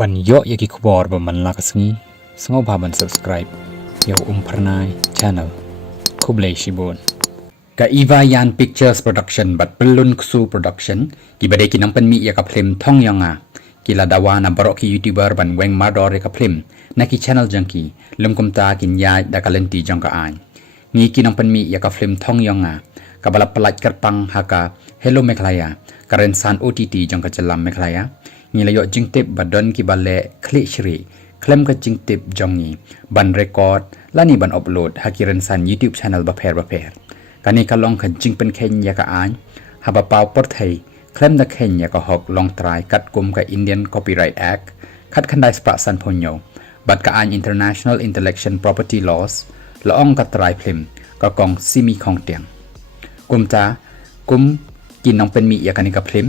บันเยอะยากิขบอร์บันมันลักษณีสงบบัน subscribe ยาวพรนาย channel คุบเลชิบอนกะอีวายัน pictures production บัดเปลุนกซู production กิบะเดกินังเป็นมียากับเพลมท่องยังอ่ะกิลาดาวานาบรอกียูทูบเบอร์บันเวงมาดอร์กับเพลมนักกิ channel จังกีลุมกุมตากินยาดากาเลนตีจังกะอายงี้กินังเป็นมียากับเพลมท่องยังอ่ะกับบลับปลัดกระปังฮักะ hello เมคลายาการเรนซัน OTT จังกะจลัมเมคลายางี้เลยจิงเต็บบัดดอนกิบาเลคลิชรีเคลมกับจิงเต็บจงงี้บันเรคคอร์ดและนี่บันอัปโหลดฮักกิเรนซัน YouTube channel บะเพรกันนี้ก็ลองขันจิงเป็นเคนยากะอานฮับะเปาปอร์ไทยเคลมนักเคนยากะฮอกลองตรายกัดกุมกับ Indian Copyright Act คัดคันได้สปะสันพงโยบัดกะอาน International Intellectual Property Laws ละอ่องกัดตรายเพลมก็กองซิมีของเตียงกุมจ้ากุมกินน้องเป็นมียากันนี้กับเพลม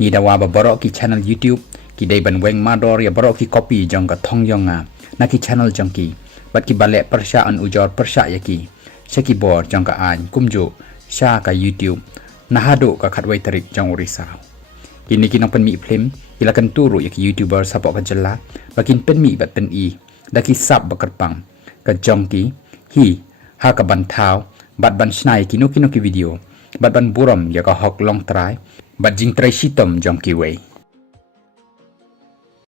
นี่ดาวาบะบรอกี channel YouTube กีได้บันเวงมาดอร์ยาบรอกี copy จังกับท่องยองานักกี channel จังกีบัดกีบาเละประชาอันอุจอร์ประชายากีเชกิบอร์จังกับอ่านกุมโจชากับ YouTube นาฮาโดกับขัดไวตริกจังอุริสาวกินนี้กินน้องเป็นมีเพลมกีละกันตูรุยากี YouTuber สับปะกันจละบักินเป็นมีบัดเป็นอีดักกีสับบักกระปังกับจังกีฮีฮากับบันเท้าบัดบันชนายกินโนกิวิดีโอบัดบันบุรมยากับฮอกลองตรายบัดจิงไตรชิตมจังกีเว